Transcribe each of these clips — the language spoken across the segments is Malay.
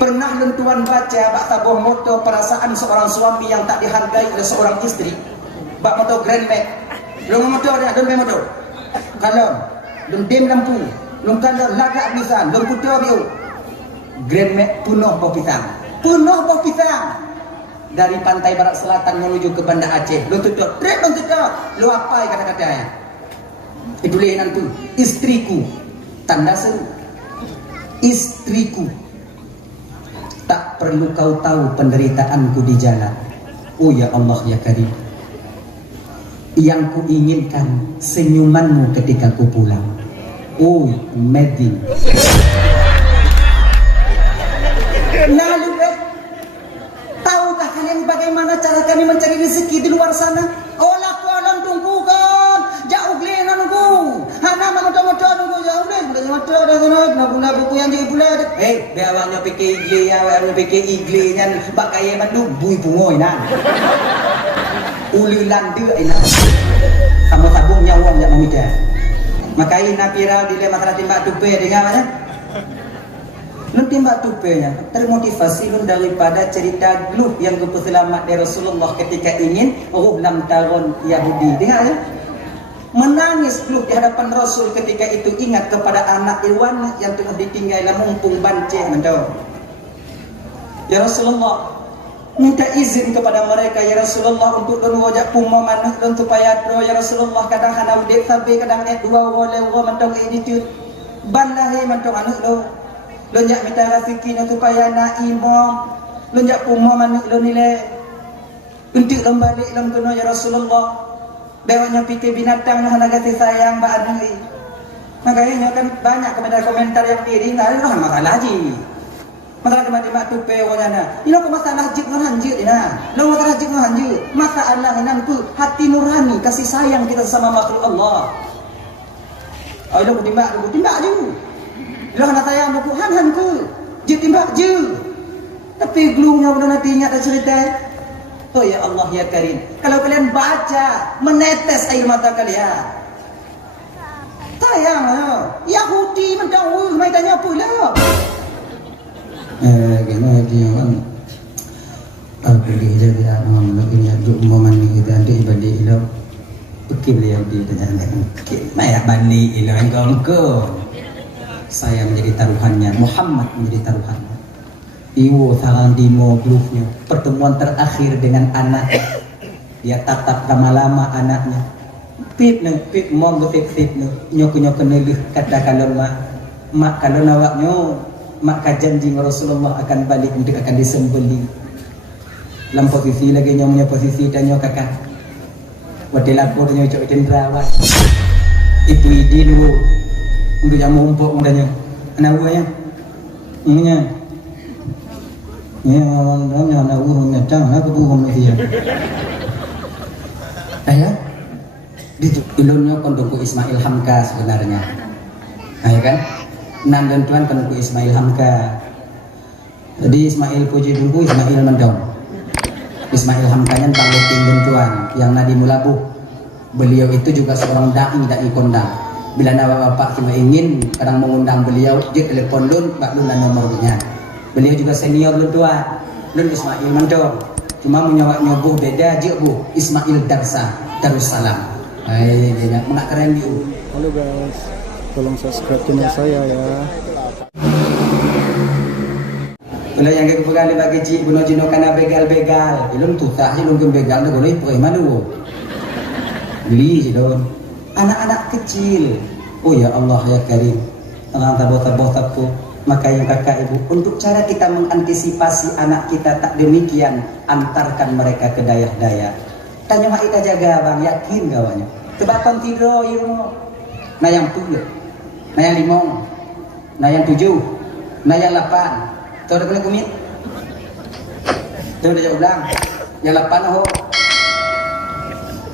Pernah lentuan baca bak tabuh moto perasaan seorang suami yang tak dihargai oleh seorang istri? Bak moto Grand Max. Long moto ada, don moto. Kalau don dem lampu, long kalau lagak bisa, long putu biu. Grand Max penuh bau pisang. Penuh bau pisang. Dari pantai barat selatan menuju ke Banda Aceh. Long tutup, long tutup. Lo apa kata-katanya? Itulah yang nanti istriku. Tanda seru. Istriku. Tak perlu kau tahu penderitaanku di jalan. Oh ya Allah ya Karim. Yang ku inginkan senyumanmu ketika ku pulang. Oh Medin. Lalu tahukah kalian bagaimana cara kami mencari rezeki di luar sana? Olah kolam tunggu kan, jauh gelena nunggu. Hana motor-motor nunggu jauh deh, motor dah sana, nak buku yang jadi pula. Biawangnya fikir igle, awaknya fikir igle nya bak kaya mandu bui pungoi nah. Ululan dia ina. Kamu sabung nyawang jak memikir. Makai napira di masalah timbak tupe dengar mana? Nun timbak tupenya termotivasi nun daripada cerita Gluh yang selamat dari Rasulullah ketika ingin 6 tahun Yahudi. Dengar ya? Menangis Gluh di hadapan Rasul ketika itu ingat kepada anak Irwan yang tengah ditinggal mumpung banceh mentau. Ya Rasulullah, minta izin kepada mereka ya Rasulullah untuk don wajak pumma manuk don supaya do ya Rasulullah kadang hana udik sampai kadang dua wole mentau editut bandahe mentau anuk do. Lonjak minta rezeki supaya nak imam, lonjak pumma manuk lo nilai untuk lembalik lem kena ya Rasulullah. Dewanya pikir binatang nah kasih sayang mbak adui. Makanya kan banyak komentar yang piring lah masalah haji. Masalah tiba-tiba tupe wajana. Ini kok masalah jik nurhanjut ina. Lo masalah jik nurhanjut. Masalah ina tu hati nurani kasih sayang kita sama makhluk Allah. Ayo lo timbak je. Lo nak sayang aku han ke. Je timbak je. Tapi glungnya udah nantinya tak cerita. Oh ya Allah ya Karim. Kalau kalian baca menetes air mata kalian. Sayang Yahudi mendahului mai tanya pula. Gimana dia kan? Beli jadi orang lebih nyaduk momen kita ada ibadah ilo. Pekim dia di tanya Maya bani ilo engkau. Saya menjadi taruhannya, Muhammad menjadi taruhannya. Iwo sarang dimo bluffnya. Pertemuan terakhir dengan anak. Dia tatap lama-lama anaknya. Pip mau bersip nyok nelih kata kalau mak kalau nawaknya mak janji Rasulullah akan balik untuk akan disembeli. Dalam posisi lagi nyonya posisi tanya kakak. Wadai lapor tanya cok cendrawat. Itu ide dulu. Untuk yang mumpuk mudanya. Anak buahnya. Ininya. Ya orang anak buahnya datang aku buah dia. Ayah. Itu ilunnya kondongku Ismail Hamka sebenarnya. Nah ya kan? Nan dan tuan kondongku Ismail Hamka. Jadi Ismail puji dulu Ismail mendong. Ismail Hamkanya pangleting dan tuan yang nadi mulabuh. Beliau itu juga seorang dai kondang. Bila bapak cuma ingin kadang mengundang beliau dia telepon lun bak lun nomornya. Beliau juga senior lun tuan. Lun Ismail mendong. Cuma nyobuh beda je bu Ismail Darussalam. Hai dia nak keren dia. Halo guys, tolong subscribe channel saya ya. Kalau yang kita pegang bagi cik guna jino kana begal. Ilun tu tak ilun ke begal tu goloi pergi malu. Beli je don. Anak-anak kecil. Oh ya Allah ya Karim. Tengah taboh tapu. Maka yang kakak ibu untuk cara kita mengantisipasi anak kita tak demikian antarkan mereka ke dayah-dayah. Tanya mak kita jaga bang yakin kawannya. Kebaton tidur ilmu. Nah yang 7, nah yang 5, nah yang 7, nah yang 8. Tahu dah kena kumit? Tahu dah jauh ulang. Yang 8 oh.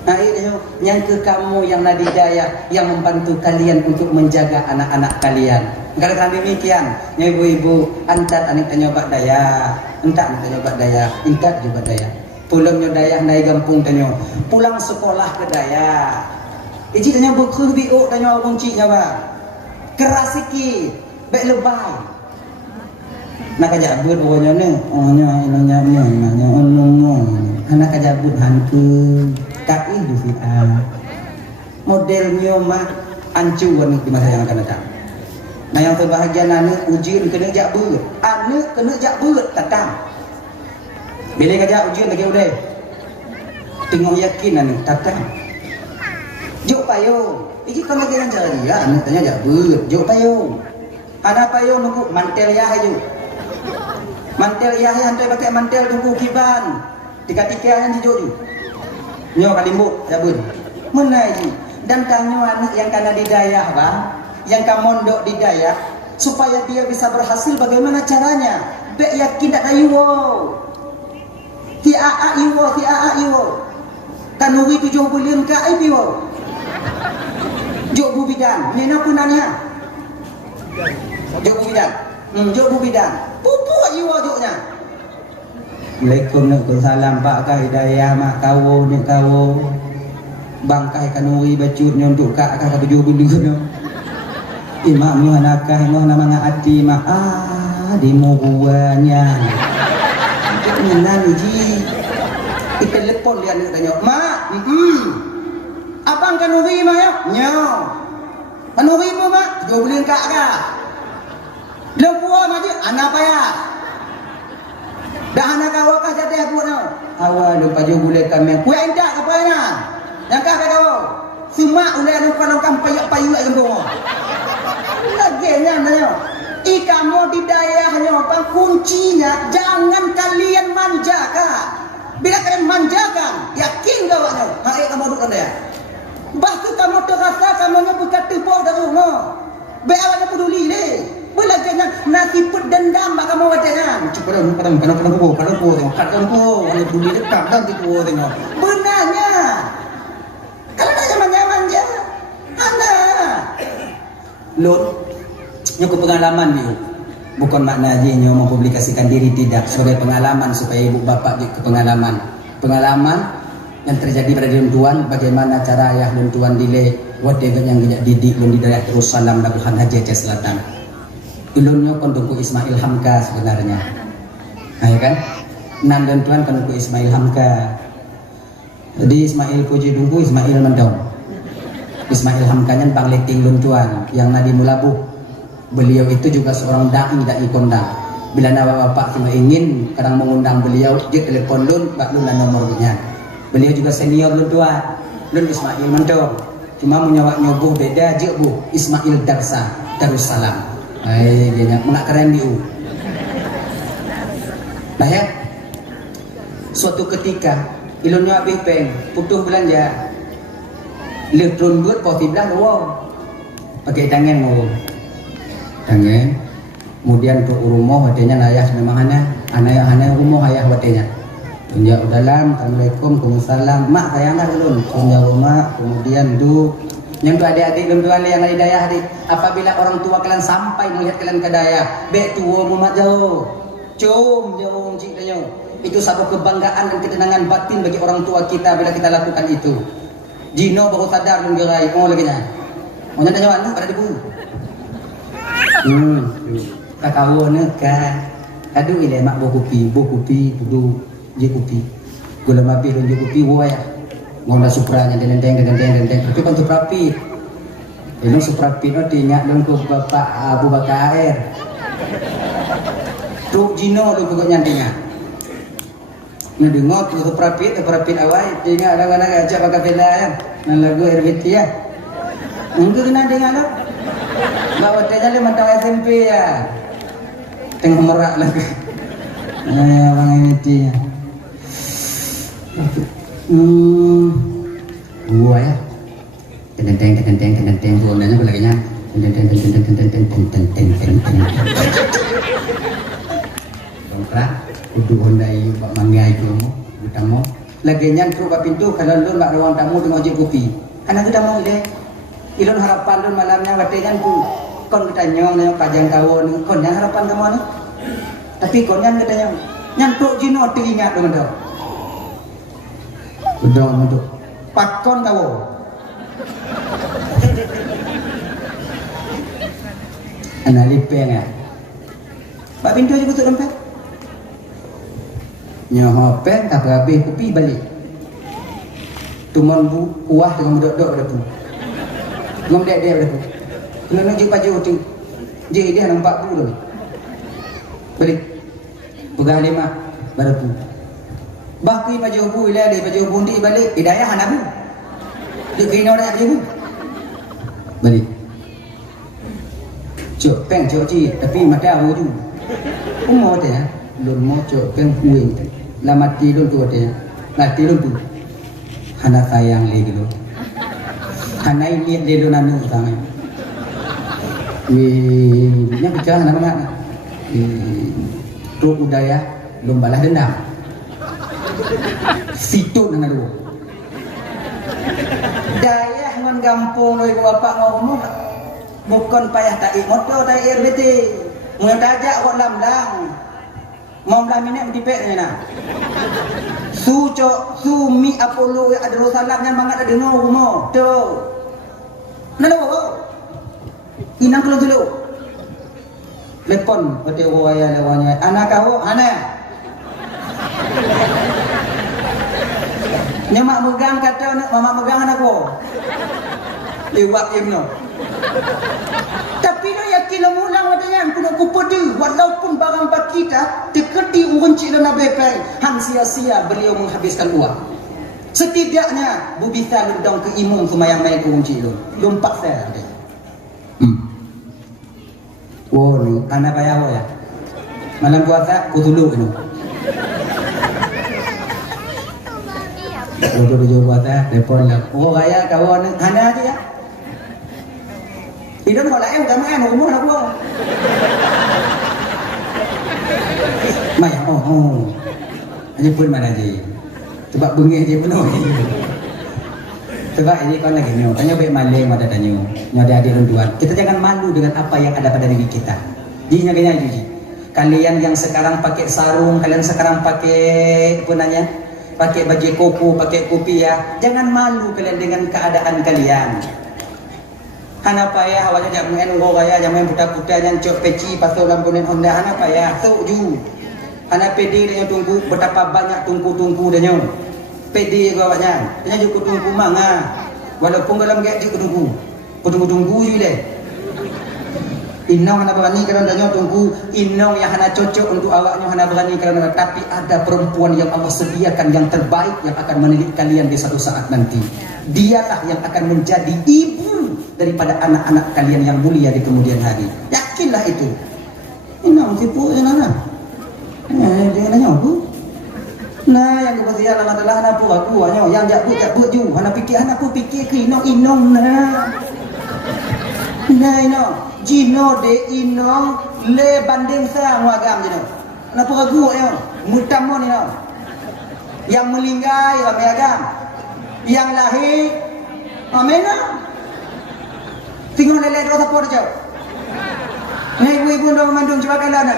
Nah ini yang ke kamu yang nadidaya yang membantu kalian untuk menjaga anak-anak kalian. Kalau demikian, ya ibu-ibu, antat anak tanya bak daya, entak tanya bak daya, intat juga daya. Pulangnya daya naik kampung tanya, pulang sekolah ke daya. Iji tanya buku biuk tanya orang cik nyawa. Keras sikit, baik lebay. nak kajabut orangnya ni orangnya anak kajabut hantu kai di fi'al modelnya mah ancuan di masa yang akan datang. Nah yang terbahagia anak ujian kena jabut anak kena jabut datang bila kajak ujian lagi udah tengok yakin anak datang jok payung ini kan lagi yang cari ya anak tanya jabut jok payung ada payung nunggu mantel ya ayo mantel ya hantai pakai mantel nunggu kiban tiga-tiga yang dijodoh nyo kalimbuk jabut mana ini dan tanya anak yang kena di daya bang yang kamondok di daya supaya dia bisa berhasil bagaimana caranya bek yakin tak tahu tiaa iwo tanuri 7 bulan ka iwo jok bu bidang nena punanya jok bu bidang pupu iwo joknya Waalaikumsalam Pak Kah Hidayah mak kawo ni kawo bangkai kanuri bacut nyonduk kak kah 7 bulan imam mu anakah mu nama ati mak di muguanya menan ji telepon dia nak tanya mak abang kanuri mak ya nyo kanuri mu mak 7 bulan kak kah lempuan aja anak apa ya dah anak kau kah jadi aku no awal lupa 7 bulan kami ku endak apa ya yang kah kau semua ulai longkang payu ayam bunga lagi nanya ikamu di dayahnya apa kuncinya jangan kalian manjakan bila kalian manjakan yakin kawannya hari kamu duduk dia bahkan kamu terasa kamu bukan tepuk dari rumah beawalnya peduli deh bila jangan nasi pedendam kamu wajangan kadang peduli dekat dan tipu tengok benarnya kalau dah manja anda Lord nyukup pengalaman dia bukan makna dia mempublikasikan diri tidak sebagai pengalaman supaya ibu bapak juga pengalaman yang terjadi pada dalam tuan bagaimana cara ayah dan tuan dile wadah yang gejak didik dan di daerah terus salam lakukan haji Aceh Selatan ilunnya kondungku Ismail Hamka sebenarnya nah ya kan nan dan tuan kondungku Ismail Hamka jadi Ismail puji dungku Ismail mendong Ismail Hamkanya pangleting luncuan yang nadi mulabuh beliau itu juga seorang dai kondang bila nawa bapak cuma ingin kadang mengundang beliau dia telepon lun bak lun nomornya beliau juga senior luncuan lun Ismail mendong cuma menyawak nyobuh beda je bu Ismail Darussalam dia nak keren diu nah ya suatu ketika ilunnya habis peng putus belanja elektron buat poti bilang wow pakai tangan mau tangan kemudian ke rumah wadenya ayah memang anak rumah ayah wadenya tunjuk dalam assalamualaikum waalaikumsalam mak sayang dah belum tunjuk rumah kemudian yang tu adik-adik belum tuan yang ada daya adik apabila orang tua kalian sampai melihat kalian ke daya bek tua mumat jauh cum jauh cik tanya itu satu kebanggaan dan ketenangan batin bagi orang tua kita bila kita lakukan itu Jino baru sadar dan gerai mau lagi nya mau tanya mana pada debu kakawon ka aduh ile mak bokupi duduk je kopi gula mapi dan je kopi waya ngomong supranya dendeng tapi kan suprapi ini suprapi no tinyak dong ke bapak Abu Bakar air tu Jino lu pokoknya tinyak nah dengar tu suprapi awal tinyak kadang-kadang ajak pakai bela ya nan lagu RBT ya mungkin kena dengar lo bawa tanya le mantau SMP ya tengah merak lagi orang ini tinyak gua ya tenteng tuannya apa lagi nya tenteng dongkrak kudu hondai pak manggai itu utamo lagi nya terus pintu kalau lu mak ruang tamu dengan ojek kopi anak kita mau deh ilun harapan lu malamnya watenya ku kon kita nyong kajang kawon kon yang harapan kamu nih tapi kon yang katanya nyantuk jino telinga dong dong udah untuk pakon kau anak lipeng ya Pak pintu aja tutup dompet. Nyawa pen tak habis kopi balik. Tuman bu kuah dengan dok-dok pada tu. Ngom dek-dek pada tu. Kena nunjuk baju tu. Jadi dia nampak tu dah. Balik. Pegang lima pada tu. Bakui baju bu bila dia baju bu ndi balik hidayah anak bu. Dia kena dah baju bu. Balik. Cok peng cok ci tapi mata awu ju. Umur teh ya. Lun mo cok peng kuing. La mati lun tu teh. Mati lun tu. Hana sayang lagi lu. Hana ini dia lun anu tangan. Nya bicara nama mana? Tu budaya lun balas dendam. Situ dengan lu. Daya ngan gampung oi bapak ngomong bukan payah tak motor tak RBT. Mun tajak kok lamlang. Mau laminat dipek na. Su cok su mi Apollo ada rosalam yang mangat ada dengar rumah. Tu. Nalo. Inang keluar dulu. Lepon pada waya lewanya. Anak kau, anak. Nyamak megang kata nak mama megang anak kau. Lewat imno. Tapi no yakin lo mulang wadanya kuno kupedi walaupun barang bak kita deketi urun cik dan abepeng hang sia-sia beliau menghabiskan uang. Setidaknya bu bisa lundang ke imum semayang main urun cik lo. Lompak saya ada. Oh ni anak payah ya. Malam puasa ku tulu ini. Jodoh puasa telepon lah. Oh kaya kawan hana aja ya. Hidup kalau em tak main umur nak buang. Mai Hanya pun mana je. Sebab bengih je penuh. Sebab ini kau lagi nyo. Tanya baik malam ada tanya. Nyo ada adik tuan. Kita jangan malu dengan apa yang ada pada diri kita. Jinya kena jadi. Kalian yang sekarang pakai sarung, kalian sekarang pakai apa namanya? Pakai baju koko, pakai kopi ya. Jangan malu kalian dengan keadaan kalian. Hana payah awaknya jak main nggo gaya jak main putar-putar yang cok peci pasal lampunan Honda hana payah sok ju. Hana pede dia tunggu betapa banyak tunggu-tunggu dia nyo. Pede gua awaknya. Dia juga tunggu manga. Walaupun dalam gaya dia tunggu. Tunggu-tunggu je deh. Inong hana berani kerana dia tunggu. Inong yang hana cocok untuk awaknya hana berani kerana tapi ada perempuan yang Allah sediakan yang terbaik yang akan mendidik kalian di satu saat nanti. Dialah yang akan menjadi ibu daripada anak-anak kalian yang mulia di kemudian hari. Yakinlah itu. Inang tipu je nana. Dia nanya aku. Nah yang kebetulan adalah anak aku hanya yang jak but ju. Hana fikir hana aku fikir ke inong nah. Nah inong Jino de inong le banding sa ngagam jino. Napa ragu yo? Mutamon ino. Yang melinggai ramai agam. Yang lahir amena. Tinggal lele roda por jauh. Ngai ibu ndo mandung coba kalana.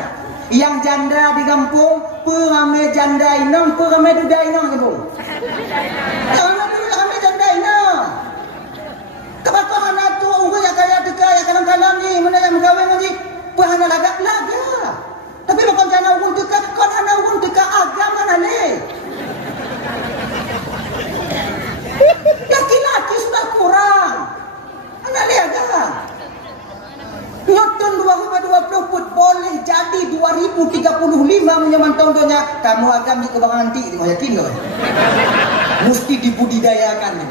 Yang janda di kampung perame janda inong perame duda inong tu. Rame janda inong. Kapakah anak tu orang yang kaya dekat yang kalam-kalam ni mana yang berkahwin ni perhana lagak-lagak. Tapi bukan jana orang dekat, kan anak orang dekat agam kan ale. Laki-laki sudah kurang. Anak lihat Nyoton 2020 pun boleh jadi 2035 menyamantang dunia. Kamu agam di kebangan nanti, yakin kau? Mesti dibudidayakan.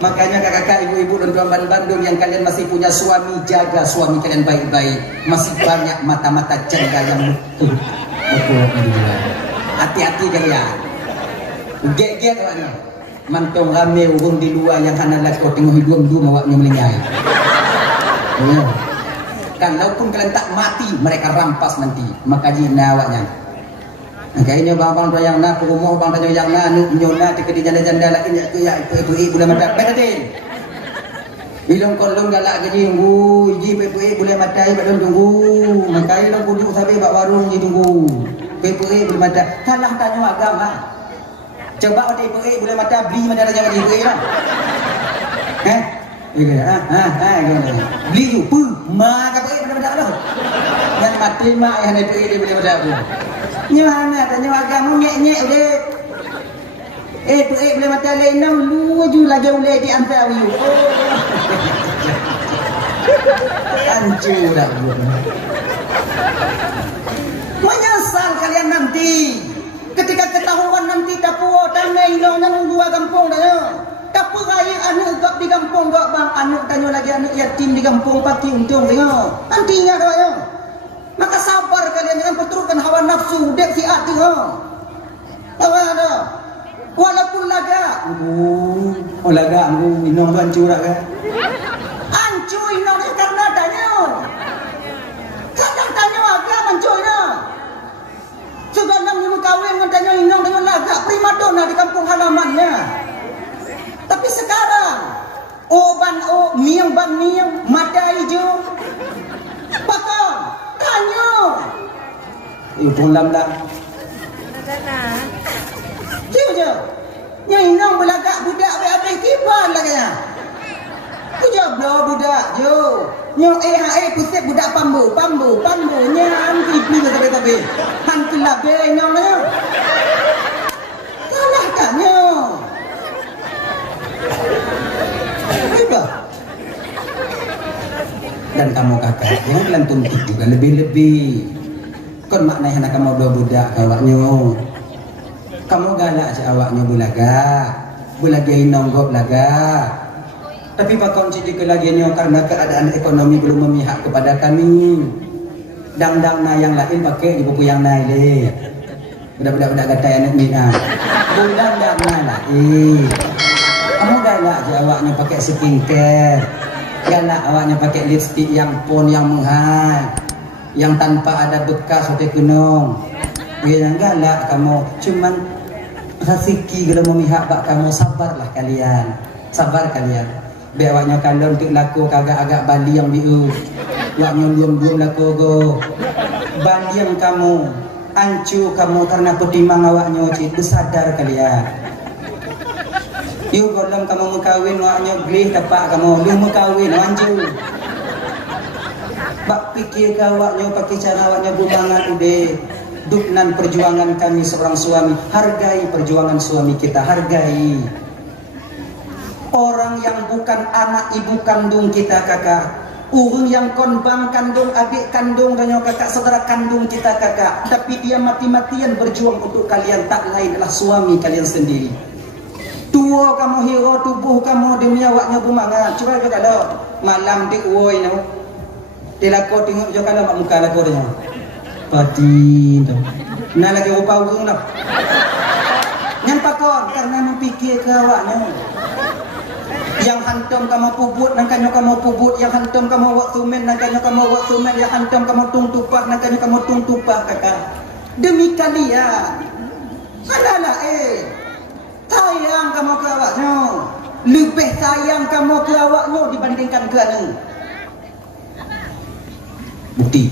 Makanya kakak-kakak, ibu-ibu dan tuan Bandung yang kalian masih punya suami, jaga suami kalian baik-baik. Masih banyak mata-mata janda yang betul. Hati-hati kalian. Gek-gek awaknya. Mantong rame urung di luar yang hana lakau tengok hidung dua awaknya melingai. Kalaupun kalian tak mati, mereka rampas nanti. Maka jina awaknya. Kayaknya bang-bang tu yang nak rumah bang tu yang nak nyona di janda-janda lagi ya ibu-ibu boleh mata betul. Bilong kolong galak gaji tunggu, ibu-ibu boleh mata badon tunggu. Makai lo kudu sampai bak warung ji tunggu. Ibu-ibu boleh mata. Salah tanya agama. Coba ada ibu-ibu boleh mata beli mana jangan ibu-ibu lah. Beli tu pun mak apa boleh mata dah. mati mak yang ada ini boleh berdabu. Nyana tanya agama nyek-nyek udah. Tu boleh mati lainam lu ju lagi boleh di antawi. Hancur dah. Menyesal kalian nanti. Ketika ketahuan nanti Kapua tanai lo nang dua kampung dah. Kapua raya anak gap di kampung gap bang anak tanya lagi anak yatim di kampung pati untung tengok. Nanti ingat kau ya. Maka sabar kalian jangan perturutkan hawa nafsu dek si hati ha. Tahu ada. Walaupun laga. Laga aku minum hancur kan. Hancur inang karena tanya. Kadang tanya agak hancur dah. Sudah 6 minggu kahwin tanya inang dengan laga primadona di kampung halamannya. Tapi sekarang ban miang mata hijau. Bakal tanya. Pulang dah. Kau je. Yang inang belagak budak habis kiban lagi ya. Kau je blow budak je. Nyok pusat budak pambu nyan ibu sampai hantu labe nyong na. Salah tak nyong. Apa? Dan kamu kakak jangan lantung juga lebih-lebih. Kon maknanya kamu dua budak awaknya. Kamu galak si awaknya bulaga inong belaga. Tapi pakon cik kelagiannya karena keadaan ekonomi belum memihak kepada kami. Dang-dang na yang lain pakai ibu yang naik le. Budak-budak kata anak mina. Dang-dang na lain. Kamu galak si awaknya pakai skincare. Galak awaknya pakai lipstick yang pon yang mahal. Yang tanpa ada bekas sampai gunung. Yang galak kamu cuman rezeki kalau memihak bak kamu sabarlah kalian. Sabar kalian. Bewaknya kalian untuk laku agak-agak Bali yang biu. Waknya belum laku go. Bali yang kamu ancu kamu karena pertimang awaknya cik bersadar kalian. Yuk golong kamu mengkawin waknya glih dapat kamu lu mengkawin ancu. Bak pikir awaknya pakai cara awaknya bubangan udah. Duknan perjuangan kami seorang suami. Hargai perjuangan suami kita, hargai. Orang yang bukan anak ibu kandung kita kakak, orang yang konbang kandung, adik kandung dan kakak saudara kandung kita kakak, tapi dia mati-matian berjuang untuk kalian, tak lain adalah suami kalian sendiri. Tua kamu hero tubuh kamu demi awaknya bumangan. Coba juga kalau malam di uoi no, dilako tengok juga kalau muka lako dia. Pati tu, nak lagi rupa orang lah. Nyampak kon karena memikir ke awaknya. Yang hantam kamu pubut, nakanya kamu pubut. Yang hantam kamu waktu men, nakanya kamu waktu men. Yang hantam kamu tung tupah, nakanya kamu tung tupah kakak. Demi kalian. Adalah sayang kamu ke awaknya. Lebih sayang kamu ke awaknya dibandingkan ke anu. Bukti.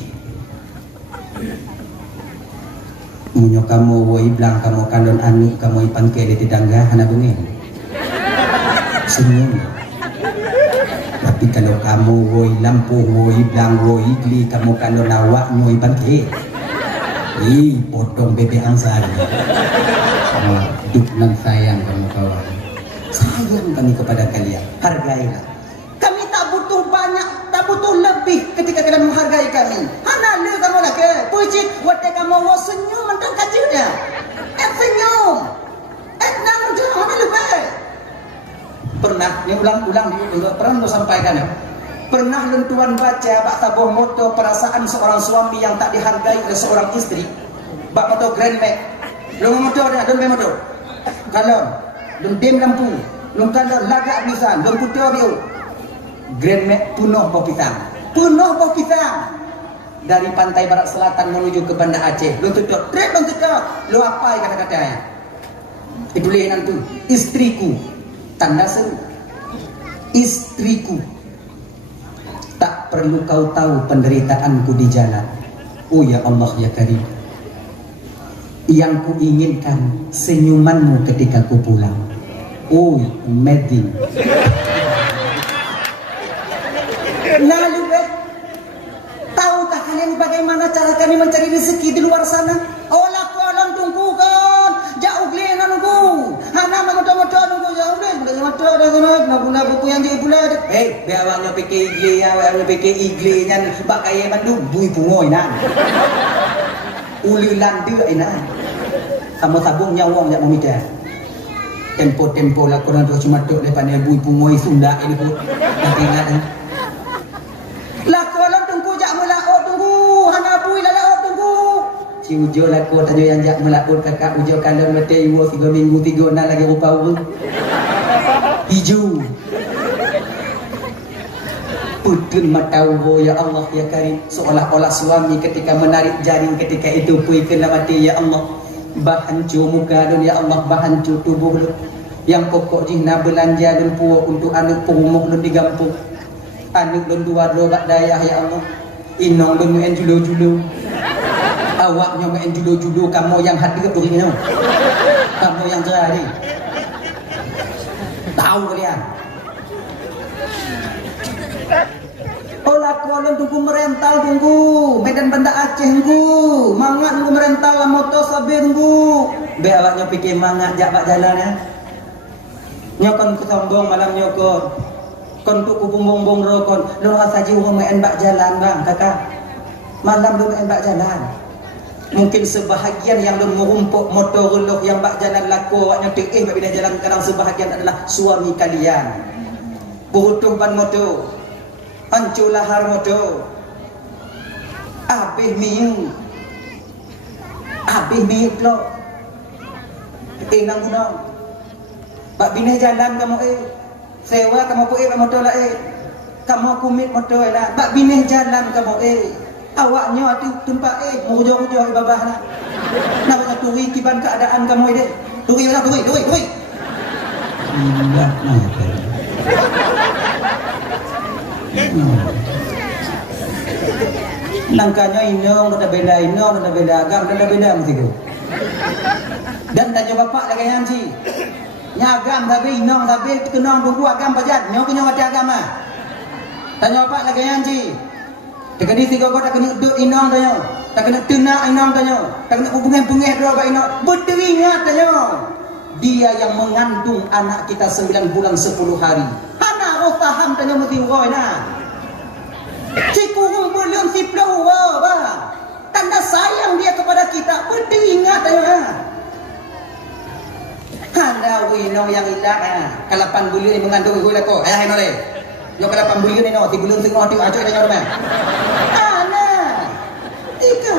Munyo kamu woi blang kamu kalon anu kamu ipan ke di tidangga hana bungin. Senyum. Tapi kalau kamu woi lampu woi blang woi gli kamu kalon awak woi ipan ke. Potong bebek angsa. Duk nan sayang kamu kawan. Sayang kami kepada kalian. Hargailah. Kami tak butuh banyak, tak butuh lebih ketika kalian menghargai kami. Hana le kamu lah ke? Pucik, wate kamu mau senyum mentang kacirnya. Senyum. Nang jauh mana lebih? Pernah, ini ulang-ulang pernah lu sampaikan ya. Pernah lentuan baca bak tabuh moto perasaan seorang suami yang tak dihargai oleh seorang istri. Bak moto Grand Max. Lu moto dah, dom moto. Kalau dom dim lampu, lu kalau lagak nisan, dom putih biu. Grand Max penuh bau pisang. Penuh bau pisang. Dari pantai barat selatan menuju ke Banda Aceh. Lu tutup, trek lu tutup. Lu apa kata-katanya? Itulah nanti istriku. Tanda seru. Istriku. Tak perlu kau tahu penderitaanku di jalan. Oh ya Allah ya Karim. Yang ku inginkan senyumanmu ketika ku pulang. Oh Medin. Lalu tahukah kalian bagaimana cara kami mencari rezeki di luar sana. Oh laku alam tunggu kan. Jauh glen nunggu. Hana motor-motor nunggu jauh glen. Motor dah sana guna buku yang dia pula. Biar awaknya fikir igle, awaknya fikir igle nya bak kaya Bandung bui pungoy nan. Uli landu ina. Sama sabung nyawang jak memikir. Tempo-tempo lah korang tu cuma duk daripada bui pungoy Sunda ini pun. Tak ingat kan. Lah kalau tunggu jak melaut tunggu. Hana bui laut tunggu. Si ujo lah kau tanya yang jak melaut kakak ujo kalau mati iwo 3 minggu 3 nak lagi rupa urung. Hijau. Putun mata ubo ya Allah ya Karim. Seolah-olah suami ketika menarik jaring ketika itu pui kena mati ya Allah. Bahancur muka dun ya Allah, bahancur tubuh dun. Yang pokok jina belanja dun puak untuk anak perumuk dun digampung. Anak dun dua bak dayah ya Allah. Inong dun main julu-julu. Awaknya main julu-julu, kamu yang hadir tu ini. Kamu yang cerah ni. Tahu kalian? Olah kolon tunggu merental tunggu Medan Banda Aceh tunggu mangat tunggu merental lah motor sabi tunggu biar awaknya fikir mangat jak bak jalan ya nyokon kesombong malam nyokon kon tu kubung-bung rokon lu saja urang main bak jalan bang kakak malam lu main bak jalan mungkin sebahagian yang lu merumpuk motor lu yang bak jalan laku awaknya fikir bak pindah jalan kadang sebahagian adalah suami kalian butuh ban motor hancur lahar motor habis miu lo nang gunung bak bineh jalan kamu sewa kamu ku motor lah kamu kumit motor lah bak bineh jalan kamu awaknya tu tempat mujur-mujur babah lah nak kata turi kiban keadaan kamu turi lah turi enggak nangkanya inong ada beda agam ada beda mesti tu dan tanya bapak lagi yang si nyagam tapi inong tapi kenang tunggu agam pajat nyok nyok ada agam ah tanya bapak lagi yang si dekat di tiga kota kena duduk inong tanya tak kena tenak inong tanya tak kena hubungan-hubungan dua pak inong beringat tanya dia yang mengandung anak kita 9 bulan 10 hari oh faham tanya mesti roy nah. Si kurung belum si peluang bang. Tanda sayang dia kepada kita. Beringat tanya. Handa wino yang ilah kalapan bulan ni mengandung gue lah ko. Hai nole. Yo kalapan bulan ni no, 3 bulan tengok tu aja tanya rumah. Ana. Ika.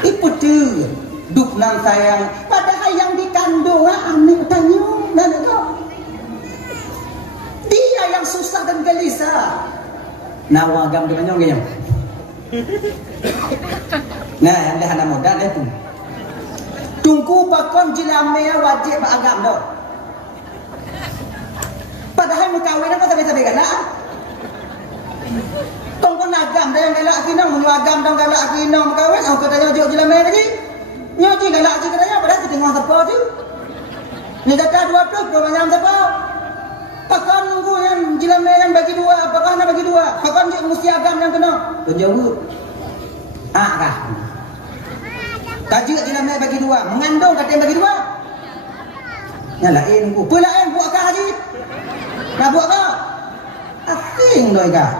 Ipu tu duk nang sayang padahal yang dikandung anak tanya nana tu. Dia yang susah dan gelisah. Nawagam dengan nyong gayong. Nah, yang dah anak muda dah tu. Tunggu bakon jilame wajib agam dah. Padahal mukawin apa tapi galak. Tunggu agam dah yang galak kinong, agam dah galak kinong mukawin. Aku tanya jok jilame lagi. Nyoji galak je katanya padahal kita tengok siapa tu. Ni kata 2 truk 2 macam siapa? Pakon nunggu yang jilame yang bagi 2, apakah nak bagi 2? Pakon je mesti agam yang kena. Tunjuk. Kah. Kaji jilame bagi 2, mengandung kata yang bagi 2. Nyalain nunggu. Pelain buat kah haji? Nak buat kah? Asing doi kah?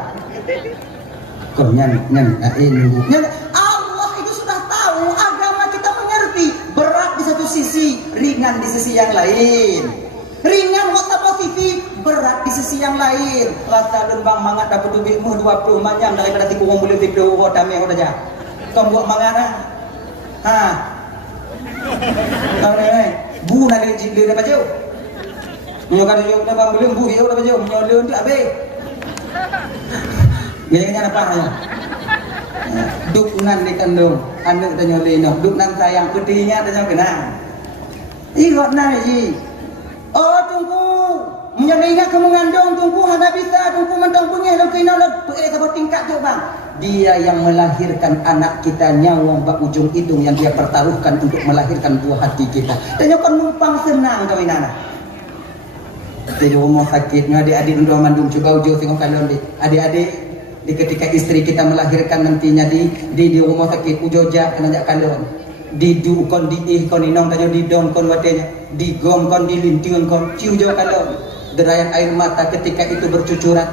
Kau nyan nunggu. Allah itu sudah tahu agama kita mengerti. Berat di satu sisi, ringan di sisi yang lain. Ringan waktu positif, berat di sisi yang lain. Rasa dan bang mangat dapat duitmu 20 macam daripada ti kurang boleh video damai udah aja. Kau buat mangat Kau ni bu nak dia dapat jauh. Menyokan dia nak bang belum bu dia dapat jauh. Menyolong tu habis. Gaya apa ya? Duk nan di kandung, anak tanya leno, duk nan sayang petinya tanya kena. Ikut nai ji. Oh tunggu, menyanyinya kamu mengandung tunggu hendak bisa tunggu mentang punya dan kena lah sebab tingkat tu bang. Dia yang melahirkan anak kita nyawang bak ujung hidung yang dia pertaruhkan untuk melahirkan buah hati kita. Tanya kan numpang senang kau ini anak. Jadi rumah sakit, adik-adik duduk mandung coba ujung tengok kalian adik-adik di ketika istri kita melahirkan nantinya di rumah sakit ujoja kena jak kalon di du kon di kon inong tanyo di don kon watenya di gom kon di lintingan kon ciujo kalon derayan air mata ketika itu bercucuran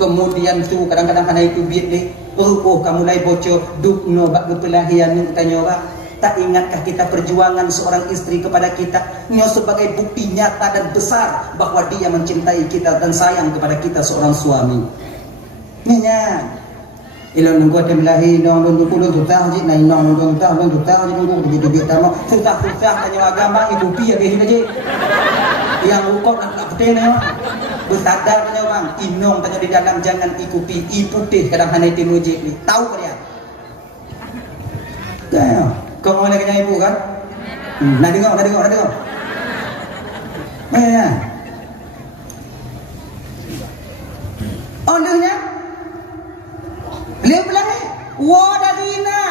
kemudian tu kadang-kadang kana itu biit deh kamu mulai bocor dukno bak kepelahian tanyo ba tak ingatkah kita perjuangan seorang istri kepada kita nyo sebagai bukti nyata dan besar bahwa dia mencintai kita dan sayang kepada kita seorang suami. Nya ilon nunggu temlahi nong nunggu kulo tutah ji nai nong nunggu tutah ji nunggu di tamo tutah tanya agama ibu pi ya gini aja yang ukok nak putih nih bersadar tanya bang inong tanya di dalam jangan ikuti iputih kadang hanya timuji ni tahu kalian dah kau mau nak ibu kan nak dengar ondengnya beliau bilang wadadina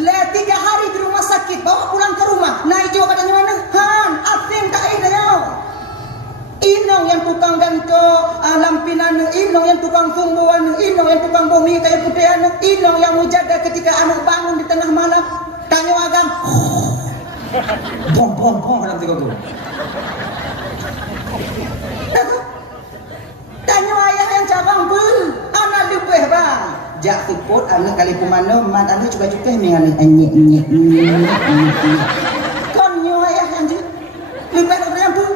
lah 3 hari di rumah sakit bawa pulang ke rumah naik juga katanya mana han atin tak ada inong yang tukang ganto lampinan inong yang tukang sumbuan inong yang tukang bumi kayu putih inong yang menjaga ketika anak bangun di tengah malam tanya agam bom dalam tiga tu tanya ayah yang cabang pun anak lebih bang jak support anak kali kumano mat anak cuka-cuka mengan anyek kon nyo ayah anjir lebih orang pun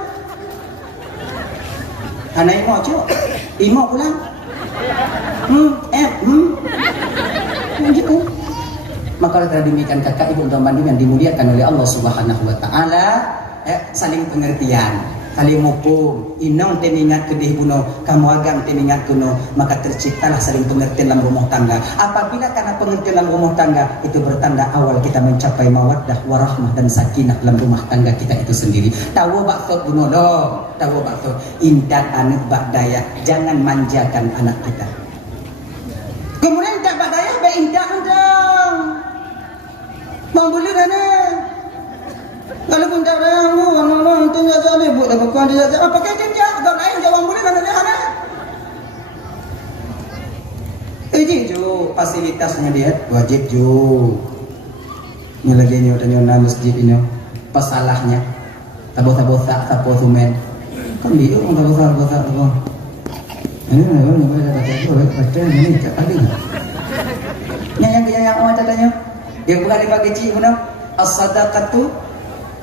anak imo pulang gitu maka kalau demikian kakak ibu dan banding yang dimuliakan oleh Allah Subhanahu wa taala saling pengertian saling mumpung inong teningat kedih buno kamu agam teningat kuno maka terciptalah saling pengertian dalam rumah tangga apabila karena pengertian dalam rumah tangga itu bertanda awal kita mencapai mawaddah warahmah dan sakinah dalam rumah tangga kita itu sendiri tahu bakso buno dong tahu bakso indah anak bak daya jangan manjakan anak kita kemudian indah bak daya be indah dong mau beli mana kalau pun tak ada orang tanya jadi buat apa kau dia apa kau kerja kau lain jawab boleh mana dia ada ini jo fasilitasnya dia wajib jo ni lagi ni tanya nama masjid ini pasalahnya tabosa sumen kan dia orang tabosa apa ini orang baca ini tak ada yang awak tanya yang bukan dibagi cik benar as-sadaqatu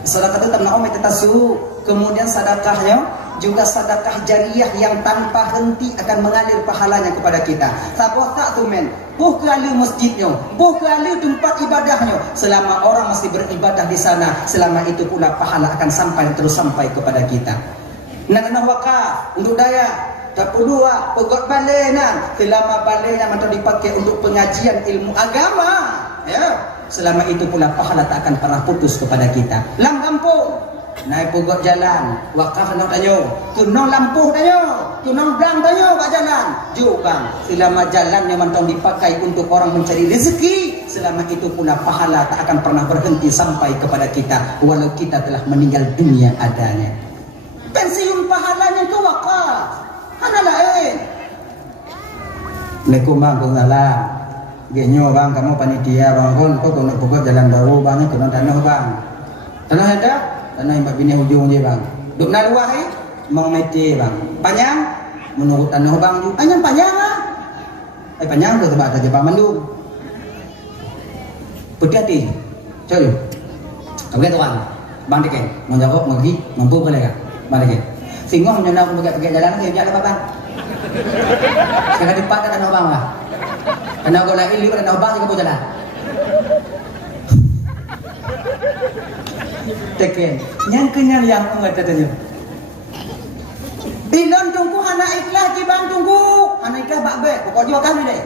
tamna'u mitatasu kemudian sedekahnya juga sedekah jariah yang tanpa henti akan mengalir pahalanya kepada kita sabah tak tu men buh kali masjidnya buh kali tempat ibadahnya selama orang masih beribadah di sana selama itu pula pahala akan terus sampai kepada kita nak wakaf untuk daya tak perlu pegot balena selama balena atau dipakai untuk pengajian ilmu agama ya selama itu pula pahala tak akan pernah putus kepada kita lam kampung naik pokok jalan wakaf nak tanyo tunong lampuh tanyo tunong blang tanyo kat jalan jauh bang selama jalannya mantong dipakai untuk orang mencari rezeki selama itu pula pahala tak akan pernah berhenti sampai kepada kita walau kita telah meninggal dunia adanya pensiun pahalanya tu wakaf hana lain Assalamualaikum bang salam genyo bang kamu panitia bang kau nak buka jalan baru banyak kena tanah bang tanah ada tanah yang bini hujung je bang duk nak luah mau meti bang panjang menurut tanah bang juga panjang panjang tu sebab ada jebak mandung hati coy kamu tu bang dikit mau jawab magi mampu boleh tak bang dikit singgung nyana aku pakai jalan saya jalan bang sekarang depan tanah bang lah karena kau lain lihat dan obah juga jalan. Teken, yang kenyal yang enggak tanya. Ilon tunggu anak ikhlas bang tunggu anak ikhlas bakbe pokoknya kami deh.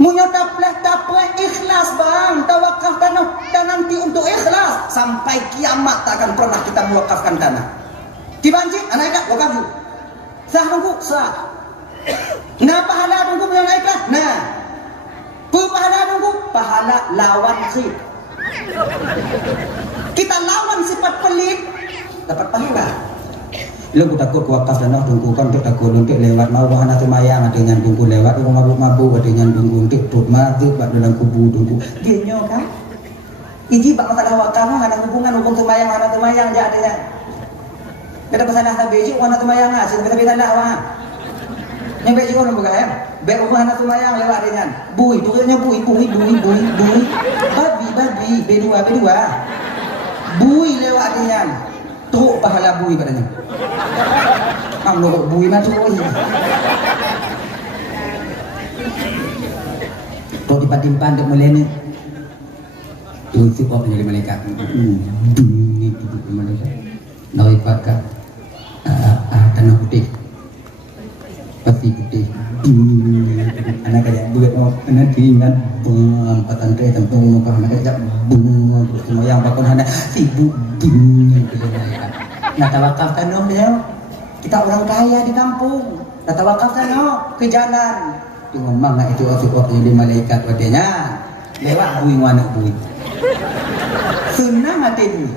Munya tapleh ikhlas bang tawakaf tanah dan nanti untuk ikhlas sampai kiamat tak akan pernah kita mewakafkan tanah. Dibanjir anak ikhlas wakaf ju. Sah tunggu sah. Nah pahala tunggu punya ikhlas. Nah, pahala tunggu pahala lawan khid. Kita lawan sifat pelit dapat pahala. Lu ku takut ku wakaf dan tunggu kan untuk takut untuk lewat mau wahana tumayang dengan tunggu lewat aku mabuk-mabuk dengan tunggu untuk tut mazub dalam kubu tunggu. Genyo kan? Iji bak masalah wakaf ada hubungan hukum tumayang wahana tumayang ja adanya. Kita pesanah tabe ji wahana tumayang ah, sing kita lah wah. Nyampe ji orang bukan ya? Be wahana tumayang lewat dengan. Bui, pokoknya bui. Babi, B2. Bui lewat dengan. Teruk pahala bui padanya. Amno bui mah teruk. Tok dipatimpan dek mulene. Tu si kok menjadi malaikat. Ini duduk di malaikat. Nalipat ka tanah putih. Pasti putih. Anak kayak buat anak diingat empatan teh tentu apa anak kayak bunga semua yang bakal anak sibuk dunia nah tawakaf kan dia kita orang kaya di kampung nah tawakaf kan ke jalan tu memang itu asuk jadi malaikat wadenya lewat bui anak bui senang hati bui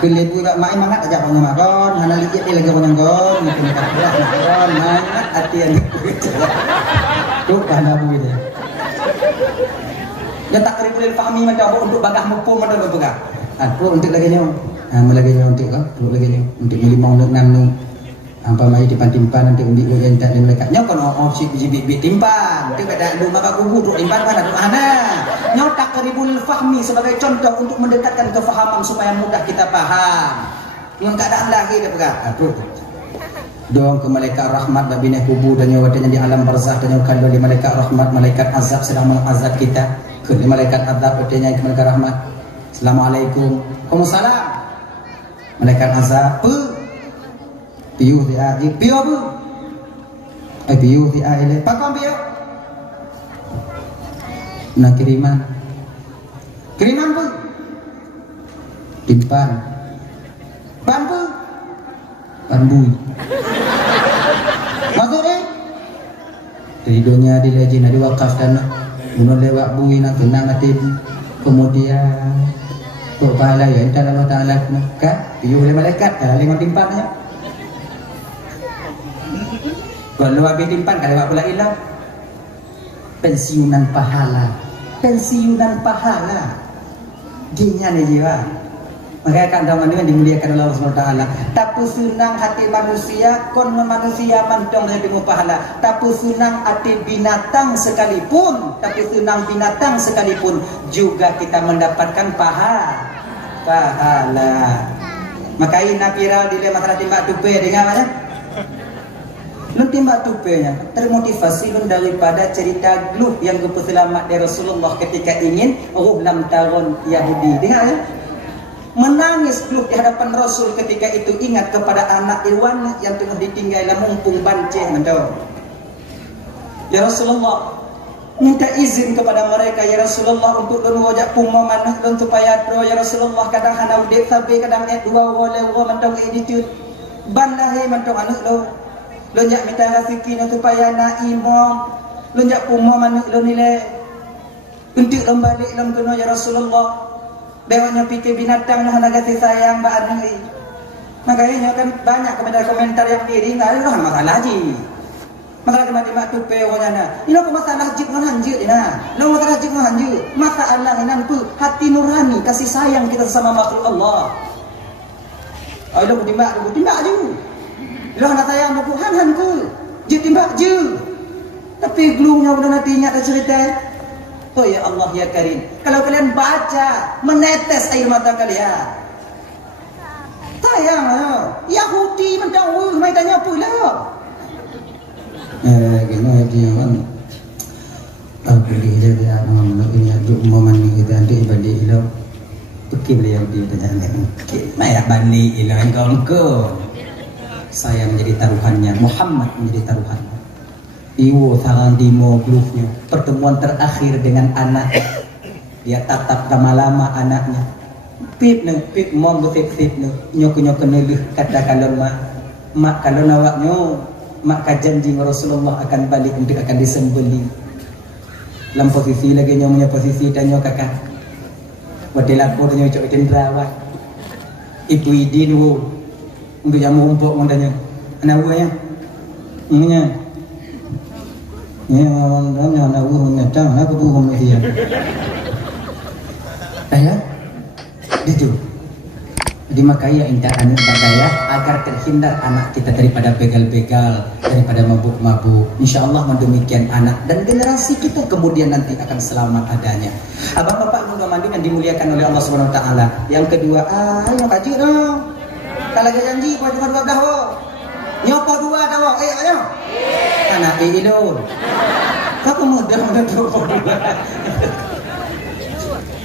Kele bui tak main mangat aja kau ngamakon, hana lihat dia lagi kau nyangkon, mungkin tak berat nyangkon, mangat hati yang tu hana bui dia. Dia tak boleh fahami macam untuk bagah mumpung macam tu kan. Aku untuk lagi nyaw, lagi nyaw untuk kau, untuk lagi nyaw, untuk melimau untuk nanu. Apa mai timpan nanti umbi yang tak ada mereka. Nyaw kono opsi biji timpan, nanti pada rumah kau guru timpan mana tu hana. Nyaw takribul fahmi sebagai contoh untuk mendekatkan kefahaman supaya mudah kita faham. Yang keadaan lagi dia pegang. Doang ke malaikat rahmat babine kubur dan nyawadanya di alam barzakh dan kalau di malaikat rahmat malaikat azab sedang mengazab kita. Ke malaikat azab bertanya ke malaikat rahmat. Assalamualaikum. Waalaikumsalam. Malaikat azab piu dia piu apa? Piu dia ile. Pakam piu. Nak kiriman pun timpan pan pun bui maksudnya ridhonya di lejina di wakaf dan bunuh lewat bui nak tenang hati kemudian kok pahala ya entah Allah Ta'ala kan piu oleh malaikat lewat timpannya kalau habis timpan kalau lewat pula ilah pensiunan pahala dinya nih jiwa makanya kan dalam ini dimuliakan oleh Allah SWT tapi senang hati manusia kon manusia mantong dari pahala tapi senang hati binatang sekalipun juga kita mendapatkan pahala makanya viral di masalah timbak tupe dengan mana Lu timbak tupenya termotivasi lu daripada cerita Gluh yang selamat dari Rasulullah ketika ingin lam taron Yahudi. Dengar ya? Menangis Gluh di hadapan Rasul ketika itu ingat kepada anak Iwan yang tengah ditinggal mumpung banceh mentau. Ya Rasulullah, minta izin kepada mereka ya Rasulullah untuk lu wajak pumma manah dan supaya tro ya Rasulullah kadang hana udik sabe kadang dua wala mentau attitude bandahe mentau anak lu. Lonjak minta rezeki nak supaya nak imam, lonjak umma manuk lo nilai untuk lembalik lem kena ya Rasulullah. Bewanya pikir binatang nak kasih sayang ba anui. Makanya kan banyak komentar yang diri nggak ada masalah ji. Masalah kemati mak tupe wanya ini aku masalah jik ngan hanjut ina. Lo masalah jik ngan hanjut. Masalah ini tu hati nurani kasih sayang kita sama makhluk Allah. Ayo lo timbak je. Lah nak sayang aku han ku. Je timbak je. Tapi glungnya udah nanti ingat cerita. Oh ya Allah ya Karim. Kalau kalian baca menetes air mata kalian. Sayang Yahudi mendawul mai tanya apa lah. Gimana dia kan. Aku dia ngomong ini ada momen kita nanti ibadah ilah. Pergi beliau dia tanya. Mai bani ilah engkau. Saya menjadi taruhannya, Muhammad menjadi taruhannya. Iwo sarandimo glufnya, pertemuan terakhir dengan anak. Dia tatap lama-lama anaknya. Pip mom besip nyok nelih kata kalau mak kalau nawaknya mak janji Rasulullah akan balik untuk akan disembeli. Dalam posisi lagi nyonya posisi tanya kakak. Wadai lapor tanya cok cenderawat. Ibu idin wo. Untuk jamu umpuk mundanya. Anak buahnya. Ininya. Ini orang-orangnya anak buah menyatang, aku buah dia. Ya, gitu. Jadi makanya indah anak badaya agar terhindar anak kita daripada begal-begal, daripada mabuk-mabuk. Insya Allah demikian anak dan generasi kita kemudian nanti akan selamat adanya. Abang bapak ibu mandiri yang dimuliakan oleh Allah Subhanahu Wa Taala. Yang kedua, ayo kaji dong. Kalau ada janji pada dua dah, nyopo dua dah, ayo. Anak ilun. Kau mudah dua.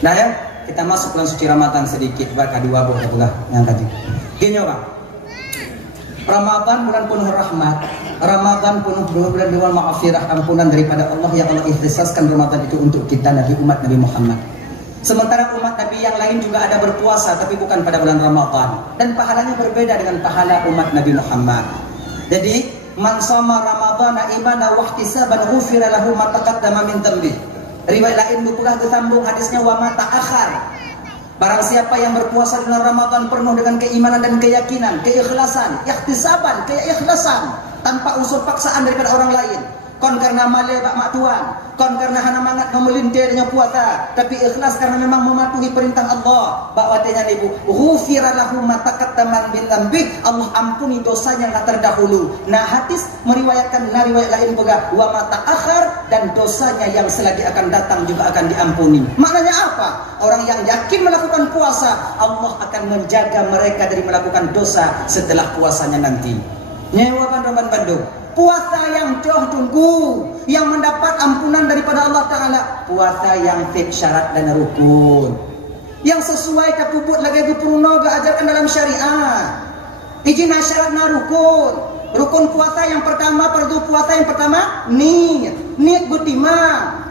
Nah ya. Kita masuk bulan suci Ramadan sedikit berkah dua buah pula yang tadi. Gini Pak. Ramadan bulan penuh rahmat. Ramadan penuh bulan maghfirah, ampunan daripada Allah yang Allah ikhtisaskan Ramadan itu untuk kita Nabi umat Nabi Muhammad. Sementara umat Nabi yang lain juga ada berpuasa tapi bukan pada bulan Ramadan dan pahalanya berbeda dengan pahala umat Nabi Muhammad. Jadi man shoma ramadhana imanan wa ihtisaban ghufira lahu ma taqaddama min dhanbi. Riwayat lain pula disambung hadisnya wa ma ta'akhir. Barang siapa yang berpuasa di bulan Ramadan penuh dengan keimanan dan keyakinan, keikhlasan, ihtisaban, keikhlasan tanpa unsur paksaan daripada orang lain. Kon karena male bak mak tuan, kon karena hana mangat memelintir dengan puasa, tapi ikhlas karena memang mematuhi perintah Allah. Bak watenya ibu, ghufira lahu ma taqaddama min dhanbi, Allah ampuni dosanya yang terdahulu. Nah, hadis meriwayatkan riwayat lain juga wa ma ta'akhir dan dosanya yang selagi akan datang juga akan diampuni. Maknanya apa? Orang yang yakin melakukan puasa, Allah akan menjaga mereka dari melakukan dosa setelah puasanya nanti. Nyewa Bandung Bandung. Puasa yang jauh tunggu, yang mendapat ampunan daripada Allah Ta'ala. Puasa yang fit syarat dan rukun, yang sesuai kapubut lagi gupurno ajarkan dalam syariat. Izin syarat na rukun. Rukun puasa yang pertama, fardu puasa yang pertama, niat butimang.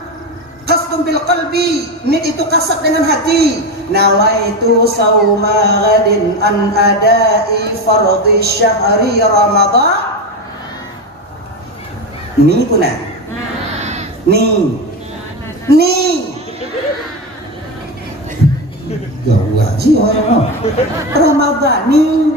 Qasdun bil qalbi, niat itu kasat dengan hati. Nawaitu sauma ghadin an adai fardhi syahri Ramadan. Ni puna. Ni. Gawat sih orang. Ramadan ni.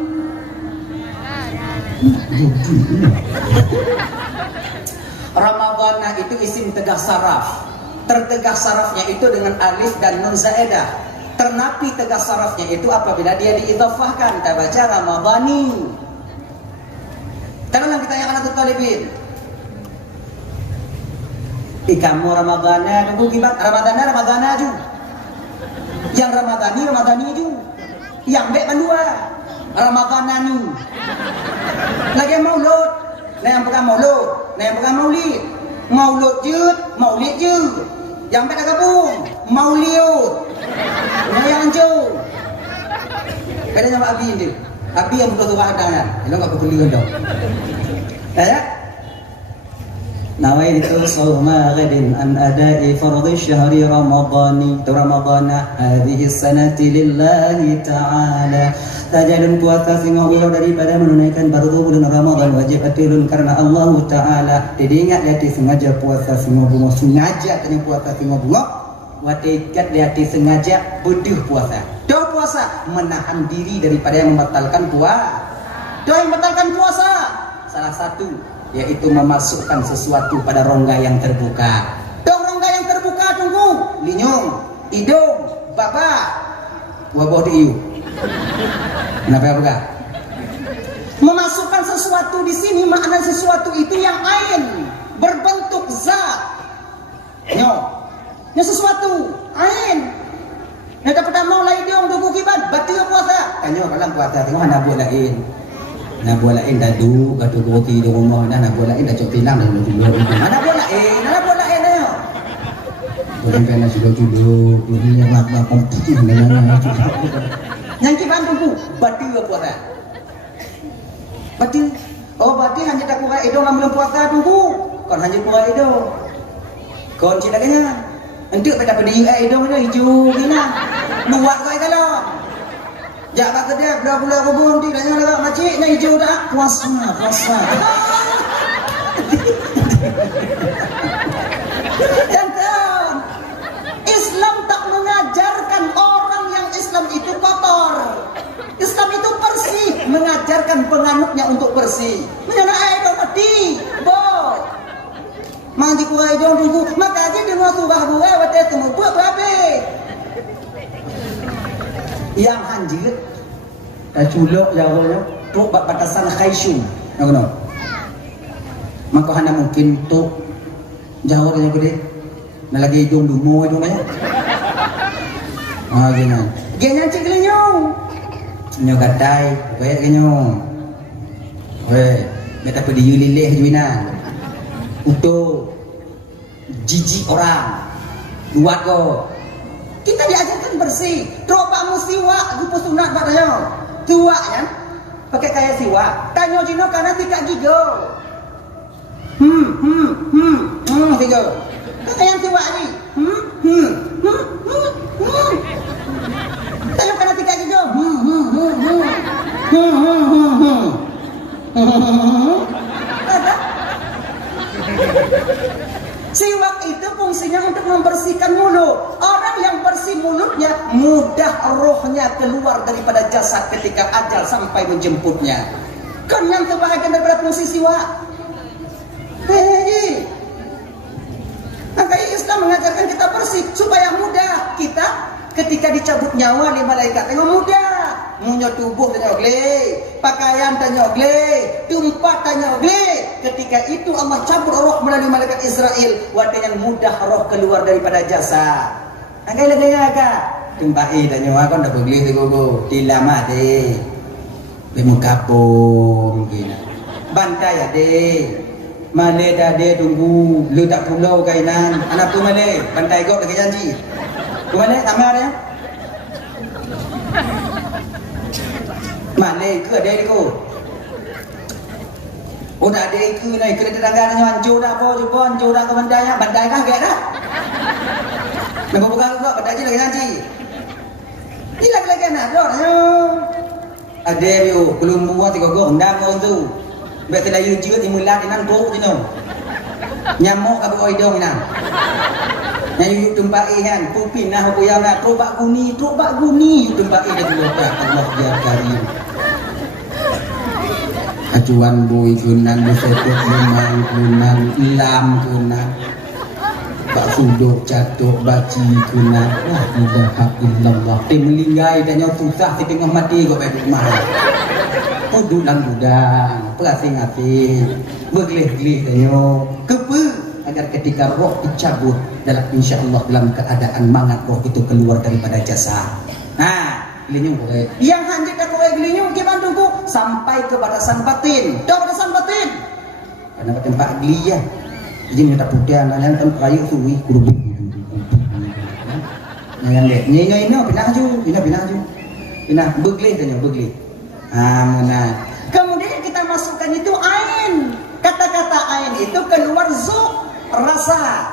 Ramadan itu isim tegah saraf. Tertegah sarafnya itu dengan alif dan nun zaedah. Ternapi tegah sarafnya itu apabila dia diidhafahkan. Kita baca Ramadhani. Karena kita yang anak talibin. Kamu Ramadana, tunggu kibat Ramadana ju. Yang Ramadani ju. Yang bek mandua Ramadanani. Lagi maulud, nah yang bukan maulud, nah yang bukan maulid. Maulid jud. Yang bek gabung, mauliud. Nah yang jauh. Kadang sama abi ini. Abi yang butuh wahdana. Ini enggak keperluan dong. Ya. Nawaitu sawma ghadin an adai fardhi syahri ramadhani ramadhana hadhihi sanati lillahi ta'ala. Tajalun puasa singo ulo daripada menunaikan fardu bulan Ramadan wajib atilun karena Allah Ta'ala. Jadi ingat hati sengaja puasa singo bunga, sengaja tanya puasa singo bunga. Watikat di hati sengaja beduh puasa. Doa puasa menahan diri daripada yang membatalkan puasa. Doa yang membatalkan puasa salah satu yaitu memasukkan sesuatu pada rongga yang terbuka. Dong rongga yang terbuka tunggu, linyung, hidung, baba, wabah diiu. Kenapa buka? Memasukkan sesuatu di sini makna sesuatu itu yang ain, berbentuk zat. Nyo sesuatu ain. Nah dapat mau lain dia untuk kibat, batil puasa. Kanyo dalam puasa tengok anak buat lain. Nak buat lain dah duduk, gaduh roti di rumah dah, nak buat lain dah cok pinang dah duduk. Mana buat lain ayo. Orang kena sudah duduk, ini yang lama kompeti dengan yang kiban tunggu, batil puasa. Batil. Oh batil hanya tak kurang edo belum puasa tunggu. Kon hanya kurang edo. Kon cilaknya. Entuk pada pedih edo mana hijau gina. Buat kau kalau. Jak kat dia bulan-bulan kebun tidak nyala makcik nya hijau dah puasa. Jangan. Islam tak mengajarkan orang yang Islam itu kotor. Islam itu bersih, mengajarkan mengajarkan penganutnya untuk bersih. Menyana air kau mati, boy. Mandi kuai jom tunggu, maka aja dia mau surah buah, betul temu buat berapa? Yang hanjir, culok jawabnya, tu batasan khaisyum, nak kenal? Maka hana mungkin tu jawabnya gede, nak lagi hidung dumo hidungnya. Ah gini, gini cik lenyong. Nyo gatai, kayak genyo. Weh, beta pergi yulileh juina. Untuk jijik orang. Buat ko. Kita diajarkan bersih. Tropa musiwa, gupo sunat padanya. Tua ya. Pakai kayak siwa. Tanyo jino karena tidak gigo. Tiga. Yang siwa ni. Tayo ka na tiga gigo. Siwak itu fungsinya untuk membersihkan mulut. Orang yang bersih mulutnya, mudah rohnya keluar daripada jasad ketika ajal sampai menjemputnya. Kan yang kebahagiaan daripada fungsi siwak. Maka Islam mengajarkan kita bersih supaya mudah kita ketika dicabut nyawa oleh malaikat. Tengok mudah. Munyo tubuh tanya ogle, pakaian tanya ogle, tempat tanya ogle. Ketika itu Allah cabut roh melalui malaikat Israel, dengan mudah roh keluar daripada jasad. Angkai lagi agak. Tempai tanya aku ndak boleh tegogo, dilama deh. Bemukapung gini. Bantai ade. Male dah de tunggu, lu tak pulau kainan. Anak tu male, bantai gok dekat janji. Tu male tamar ya. Male ke ada ko. Udah ada ke nai ke tetangga nang hancur dah ko jupon, hancur dah ke bandai kah gak dah. Nak buka kok bandai je dekat janji. Ni lagi anak dok yo. Ada yo, belum buat tiga gok ndam on tu. Betul lah you juga timulan inan bau tu nyom. Nyamuk kabu oi dong inan. Yang you tempai kan, pupin nah aku yang nak trobak guni you tempai dah dulu dah Allah biar karim. Acuan boy gunan besekut memang gunan lam gunan. Pak suduk catuk baci gunan. Wah ilaha illallah. Tim melinggai dan nyok susah si tengah mati kau baik rumah. Uduk lang udang, perasing-asing, bergelih-gelih danyo, kepe agar ketika roh dicabut dalam insya-Allah dalam keadaan mangat roh itu keluar daripada jasad. Nah, gelinyung boleh. Yang hanjit aku gelinyung gimana tunggu sampai ke batasan batin. Dah batasan batin. Karena batin pak geli ya. Jadi minta putih nanya kan kayu suwi kurubi. Nanya lek, nyenyo pindah ju. Pindah bergelih danyo bergelih. Nah, kemudian kita masukkan itu ain. Kata-kata ain itu keluar zuk, rasa.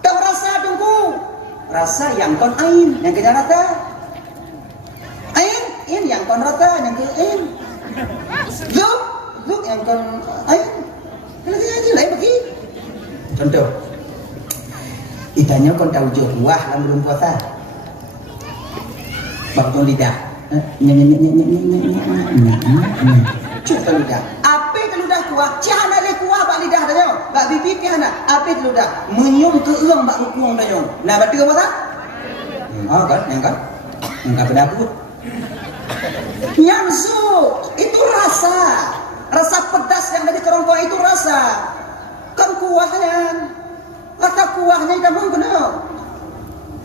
Tahu rasa tunggu. Rasa yang kon ain, yang kena rata. Ain yang kon rata, yang ke ain. Zuk yang kon ain. Lagi aja lain bagi. Contoh. Itanya kon tahu jo kuah dalam belum puasa. Bang lidah. Cuba lidah. Apa lidah kuah? Cihana le kuah bak lidah dah yo. Bak bibir cihana. Apa lidah? Menyum ke uang bak rukung dah yo. Nah berarti apa tak? Kan, yang kan? Enggak pendapat. Nyamsu itu rasa. Rasa pedas yang dari kerongkongan itu rasa. Kan kuahnya. Rasa kuahnya itu pun benar.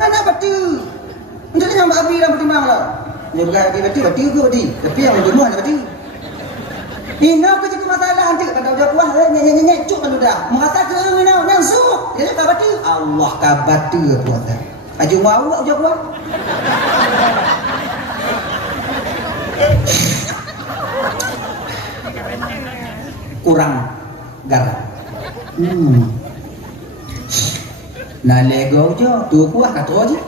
Karena betul. Jadi yang bak abir dan bertimbang lah. Dia bukan bati ke bati. Tapi yang menjumlah ada bati. Ina apa jadi masalah nanti kata dia kuah nyek cuk kan sudah. Merasa ke ina nyansuk. Dia ka bati. Allah ka bati puasa. Aju mau aja kuah. Kurang garam. Nah lego je tu kuah kata aja.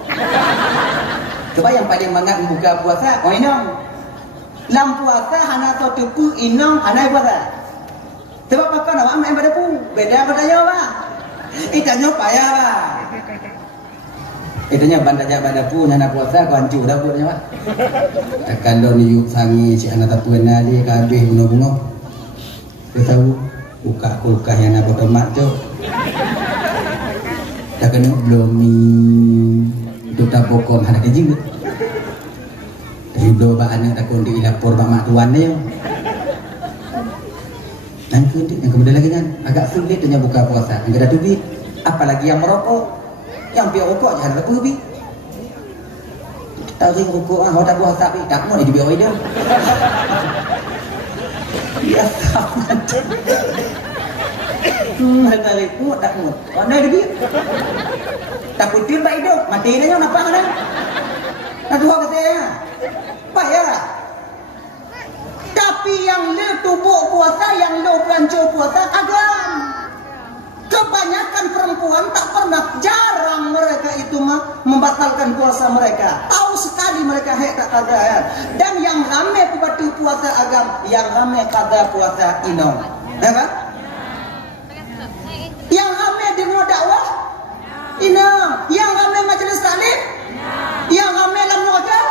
Coba yang paling mangat membuka puasa, oh inong. Lam puasa hana to tepu inong hana puasa. Sebab apa nak main pada pu? Beda pada yo ba. Itanyo payah ba. Itanya bandanya pada pun anak puasa kau hancur dah pun Pak. Takkan do ni yuk sangi si anak tapuan nali kabeh bunga-bunga. Dia tahu buka kulkas yang nak berkemat tu. Tak kena belum ni itu tak pokok ada kejing. Hidup ba anak takon di lapor ba mak tuan dia. Dan kemudian lagi kan agak sulit dengan buka puasa. Enggak ada duit. Apalagi yang merokok. Yang biar rokok jangan ada duit. Taring rokok ah hodak puasa ni tak mau di biar dia. Biasa. Hari ku tak mau. Mana ada duit? Tak putir ba hidup. Mati dia napa kan? Nak dua kata ya. Payah. Tapi yang le tubuh puasa, yang le pelanco puasa agam. Kebanyakan perempuan tak pernah, jarang mereka itu membatalkan puasa mereka. Tahu sekali mereka tak kada ya. Dan yang ramai pebatu puasa agam, yang ramai kada puasa inom. Ya kan? Yang ramai dengar dakwah inom, yang ramai majelis taklim, yang ramai dalam neraka.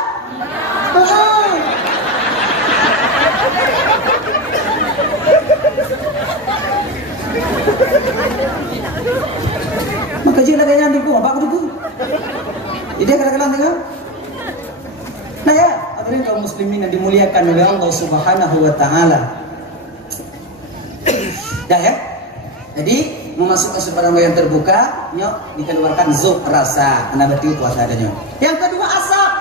Maka dia kaya dulu, apa dulu? Dia kadang-kadang tengok. Nah ya, hadirin kaum muslimin yang dimuliakan oleh Allah Subhanahu wa taala. Dah ya. Jadi memasukkan sebarang yang terbuka, nyok dikeluarkan zuk rasa, anak betul puasa adanya. Yang kedua asap.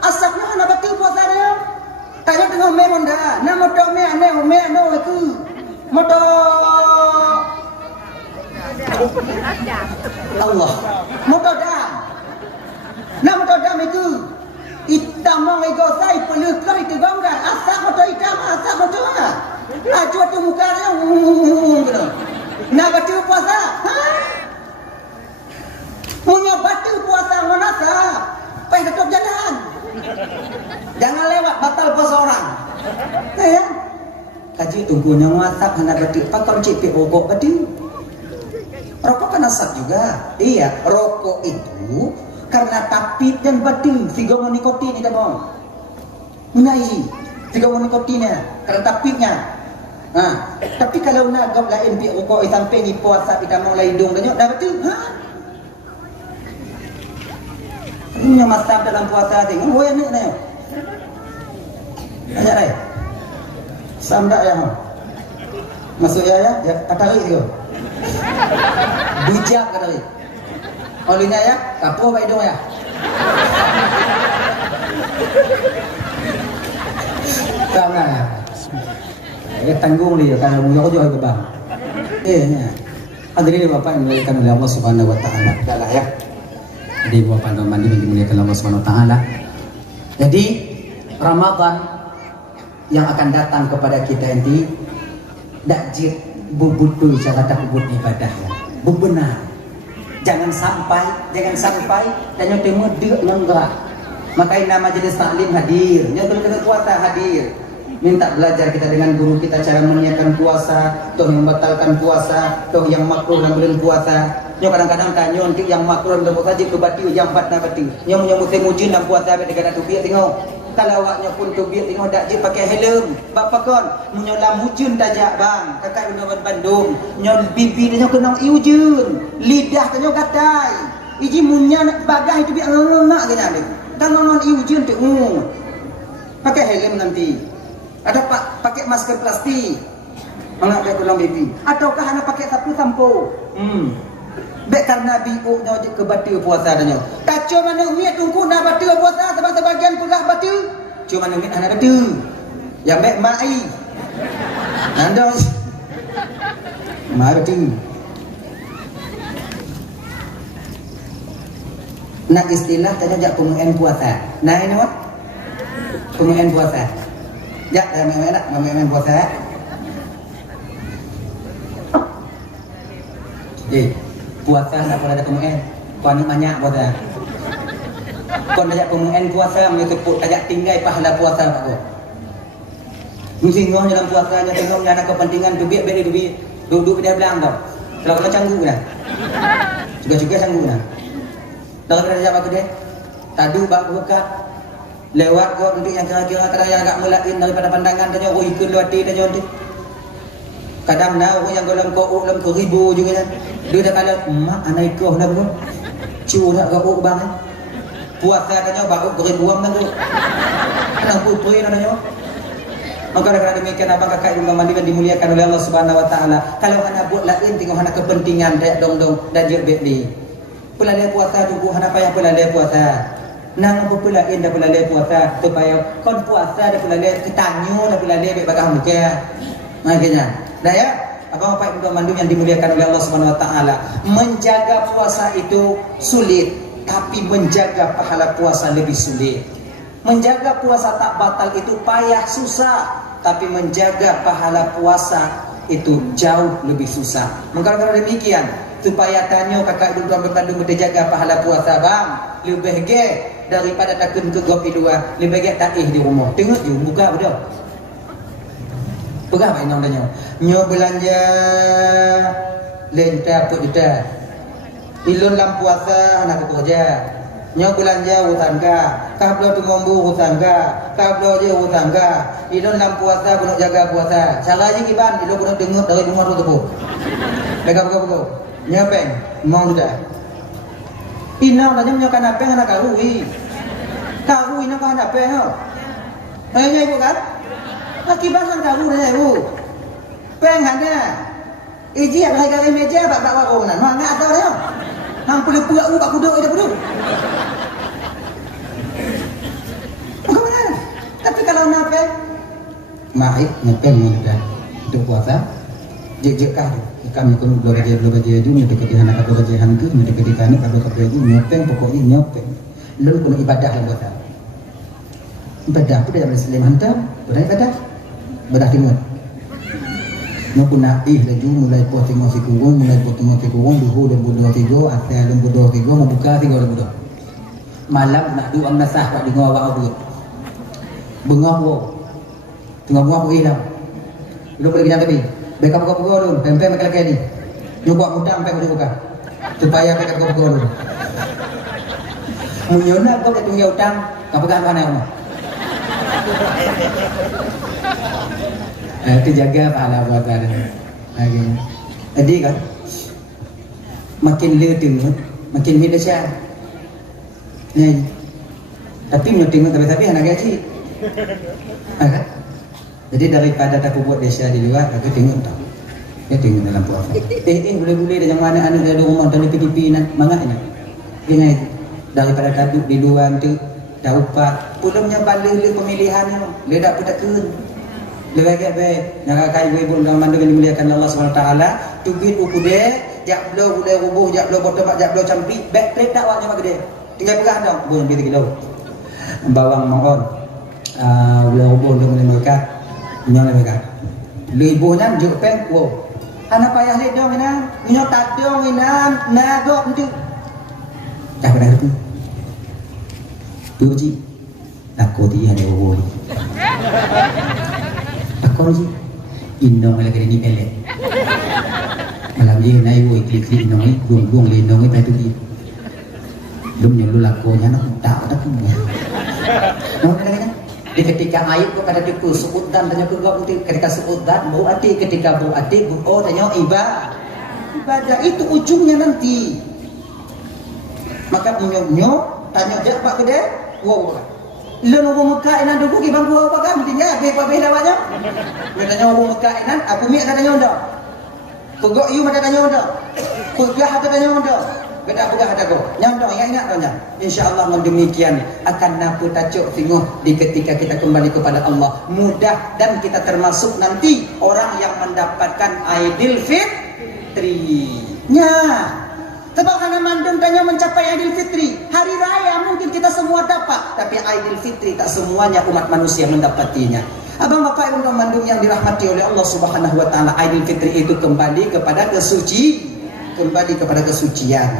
Asapnya anak betul puasa adanya. Kayak tengah memang dah. Nama dome ane aku. Moto Allah moto dam. Nama moto dam itu hitam ego sai peluk kai itu ganggar asap moto hitam asap moto ah. Acuh tu muka dia gitu. Nak baca puasa? Ha? Punya baca puasa manasa? Pai tetap jalan. Jangan lewat batal puasa orang. Ya. Kaji tunggunya masak hendak baca pakar cipik rokok baca. Rokok kan asap juga. Iya, rokok itu karena tapit dan batin sigawan nikotin itu mau. Menai sigawan nikotinnya karena tapitnya. Nah, tapi kalau nak gap lain pi rokok sampai ni puasa kita mau laidung dan dah betul. Ha? Ini masak dalam puasa tengok oh ni ni. Ada ai. Samdak ya. Masuk ya kata dia. Bijak kata dia. Olinya ya, kapo baik dong ya. Sama ya. Ya tanggung dia karena mulia kau juga bang. Ya. Hadirin Bapak yang dimuliakan oleh Allah Subhanahu wa taala. Dahlah ya. Jadi Bapak dan mandi dimuliakan Allah Subhanahu wa taala. Jadi Ramadan yang akan datang kepada kita nanti dakjir bubutul cara tak bubut ibadah ya. Benar. Jangan sampai dan yang temu dia enggak. Makanya majelis taklim hadir, yang kena puasa hadir. Minta belajar kita dengan guru kita cara meniakan puasa, toh yang membatalkan puasa, toh yang makruh dan bulan puasa. Nyo kadang-kadang tanya untuk yang makruh dan puasa je kebati yang bat na bati. Nyo musim ujian dan puasa be dekat tu biar tengok. Kalau awaknya pun tu biar tengok dak je pakai helm. Bapa kon menyolam hujan tajak bang. Kakak Gunung Bandung. Nyo bibi dia kena hujan. Lidah tanya gatai. Iji munya bagai tu biar nak kena dia. Dan nonton hujan tu. Pakai helm nanti. Ada pakai masker plastik. Anak dia kulang bibi. Ataukah anak pakai sapu sampo. Baik karena biu nya ke batu puasa adanya. Tak cuma nak umiat tunggu nak batu puasa sebab sebagian pula batu. Cuma nak umiat anak batu. Yang baik mai. Anda mai batu. Nak istilah tanya jak pengen puasa. Nah ini what? Pengen puasa. Jak dah main puasa. Puasa nak pernah ada kemudian kau ni banyak puasa kau nak kemudian puasa menyebut ajak tinggal pahala puasa tak kau mesti ngomong dalam puasanya tengok ada kepentingan duit beri duit duduk dia bilang tau kalau kau canggung dah juga canggung dah Dalam kerja apa dia? Tadu bak buka. Lewat kok untuk yang kira-kira kadang yang agak melain daripada pandangan tanya oh ikut lewat dia tanya nanti. Kadang nak orang yang dalam kau dalam ribu juga kan. Dia dah kala mak anak ikut dah bro. Curah kau bang. Puasa tanya bak ribuan dah tu. Kadang putri tanya. Maka dengan demikian abang kakak ibu mandi dan dimuliakan oleh Allah Subhanahu Wa Taala. Kalau anak buat lain tengok anak kepentingan dek dong dan dia bedi. Pelalai puasa tunggu anak payah pelalai puasa. Nang pelalai dah pelalai puasa supaya kon puasa dah pelalai ketanyu dah pelalai bek bagah muka. Makanya, dah ya. Abang bapak ibu mandi yang dimuliakan oleh Allah Subhanahu Wa Taala. Menjaga puasa itu sulit, tapi menjaga pahala puasa lebih sulit. Menjaga puasa tak batal itu payah susah, tapi menjaga pahala puasa itu jauh lebih susah. Maka kalau demikian, supaya tanya kakak ibu tuan berpandu menjaga pahala puasa bang, lebih baik daripada takun ke gopi dua, lebih baik tak di rumah. Tengok je buka betul. Pegang apa inang tanya? Nyo belanja lenta put juta. Ilun lam puasa anak kerja. Nyo belanja utangga, kablo tumombu utangga, kablo je utangga. Ilun lam puasa bunuh jaga puasa. Salah je kiban, ilun bunuh dengut dari rumah tu tu. Bega. Nyapeng, mau sudah. Inau tanya nyokan apeng anak karui. Karui nak kan apeng ho. Hanya ibu kan? Akibat sang karu nanya ibu. Peng hanya. Iji ada harga meja bak warung nan. Mang ngak tahu dia. Hang perlu puak u bak kuduk dia perlu. Bagaimana? Tapi kalau nape? Mai ngepeng sudah. Untuk puasa. Jek kah. Kami pun belum kerja itu ni dekat anak atau kerja hantu ni dekat kami kalau kerja itu nyopeng pokoknya nyopeng. Lalu kena ibadah lah buat. Ibadah apa dia Muslim hantar? Ibadah. Ibadah timur. Nak nak laju mulai puas tengok si kurung, mulai puas tengok si kurung duhur dan bodoh tiga, asal dan bodoh tiga, mau buka tiga dan bodoh. Malam nak doa nasah pak dengar awak abut. Bengah wo. Tengah buah pergi dah. Lu boleh kerja tapi. Beka buka-buka dulu, pempek mereka lagi ni. Nyoba mudah sampai boleh buka. Supaya mereka buka-buka dulu. Munyona kau ke tunggu utang, kau pegang mana rumah? Itu jaga pahala puasa. Jadi kan, makin tengok, makin dahsyat. Tapi tengok tapi anak gaji. Kan? Jadi daripada tak buat desa di luar, aku tengok tak. Dia tengok dalam puasa. Boleh-boleh yang mana anak dari rumah dari pipi nak mangak ini. Ingat daripada kaduk di luar tu, dah upat. Pulangnya balik pemilihannya, dia tak putak kun. Lebih baik, nak kai ibu dalam mandu yang dimuliakan Allah SWT. Tugit ukude, jak blo boleh rubuh, jak blo botol, jak blo campi, back plate tak awaknya mak gede. Tinggal pegang dong, boleh lebih kilo. Bawang mohon, boleh rubuh untuk menemukan. Nyo mereka. Libuhnya juk peng wo. Anak payah le dong ina. Nyo tak dong ina nagok tu. Dah benar tu. Tu ji. Aku dia ada wo. Aku ji. Indong lagi ni pele. Malam ni naik wo iklik nong buang le nong itu tu di. Dum nyo lakonya nak tak tak punya. Nong lagi ketika ayat kau kata diku suudan tanya ku gak nanti ketika suudan bau ati ketika bau ati oh tanya ibadah itu ujungnya nanti maka punya tanya jak pak gede wow lu mau Mekah inan duku ki bangku apa kan mestinya be pa be lawanya dia tanya mau Mekah inan aku mi ada tanya ndak ku gak you ada tanya ndak ku gak ada tanya ndak beda bukan ada go nyandong ingat tanya insyaallah dengan demikian akan napu tacuk singuh di ketika kita kembali kepada Allah mudah dan kita termasuk nanti orang yang mendapatkan Aidil Fitri nya sebab karena mandung tanya mencapai Aidil Fitri hari raya mungkin kita semua dapat tapi Aidil Fitri tak semuanya umat manusia mendapatinya. Abang bapak ibu mandung yang dirahmati oleh Allah Subhanahu wa taala Aidil Fitri itu kembali kepada kesucian.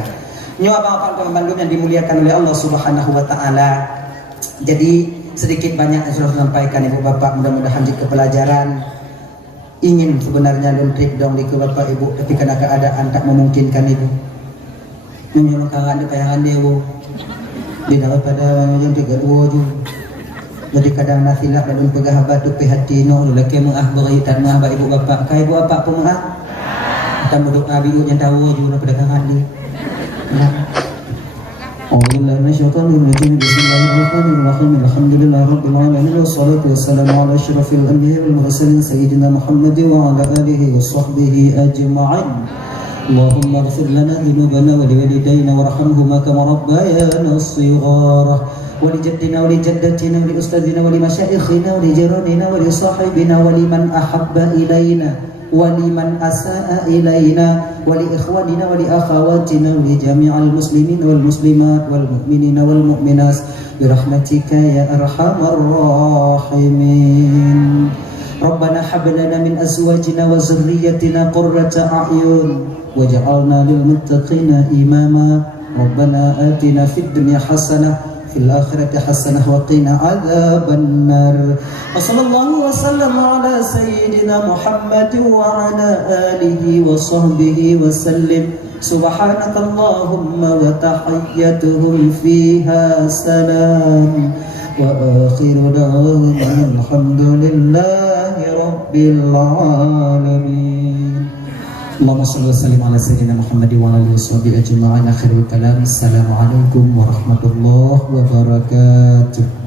Nyo abang-abang Bandung yang dimuliakan oleh Allah Subhanahu wa taala. Jadi sedikit banyak yang sudah sampaikan ibu bapak, mudah-mudahan jika pelajaran ingin sebenarnya luntrip dong di ke bapak ibu tapi karena keadaan tak memungkinkan ibu. Menyolong karan di payangan dewa. Di daripada yang tiga dua tu. Jadi kadang nasilah dan pegahabat tu hati no lelaki mengah beritan mengah ibu bapa. Kai ibu bapa pun mengah. Kita berdoa biu yang tahu juga pada karan dia. Alhamdulillah Bismillahirrahmanirrahim. Alhamdulillah Rabbil Alamin. Wassalatu wassalamu ala asyrafil anbiya wal mursalin Sayyidina Muhammad wa ala alihi wa sahbihi ajma'in. Allahumma ighfir lana dhunubana wa liwalidayna warhamhuma kama rabbayana shighara wa li jaddina wa li jaddatina wa li ustadzina wa li masyayikhina wa li jiranina wa li sahibina wa liman ahabba ilayna ولمن أساء إلينا ولإخواننا ولأخواتنا ولجميع المسلمين والمسلمات والمؤمنين والمؤمنات برحمتك يا أرحم الراحمين ربنا هب لنا من أزواجنا وذريتنا قرة أعين واجعلنا للمتقين إماما ربنا آتنا في الدنيا حسنة في الآخرة حسنة وقنا عذاب النار وصلى الله وسلم على سيدنا محمد وعلى آله وصحبه وسلم سبحانك اللهم وتحيتهم فيها سلام وآخر دعوانا الحمد لله رب العالمين اللهم صل وسلم على سيدنا محمد وعلى اله وصحبه اجمعين. Akhirul kalam, assalamualaikum warahmatullahi wabarakatuh.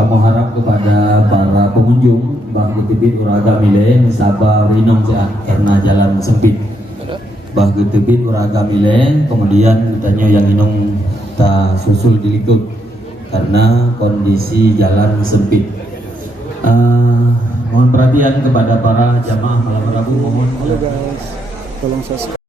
Kamu harap kepada para pengunjung bah getebit uraga mileh sabar rinong sih karena jalan sempit. Bah getebit uraga mileh kemudian ditanya yang inong tak susul dilikut karena kondisi jalan sempit. Mohon perhatian kepada para jamaah malam Rabu, mohon. Halo guys, tolong subscribe.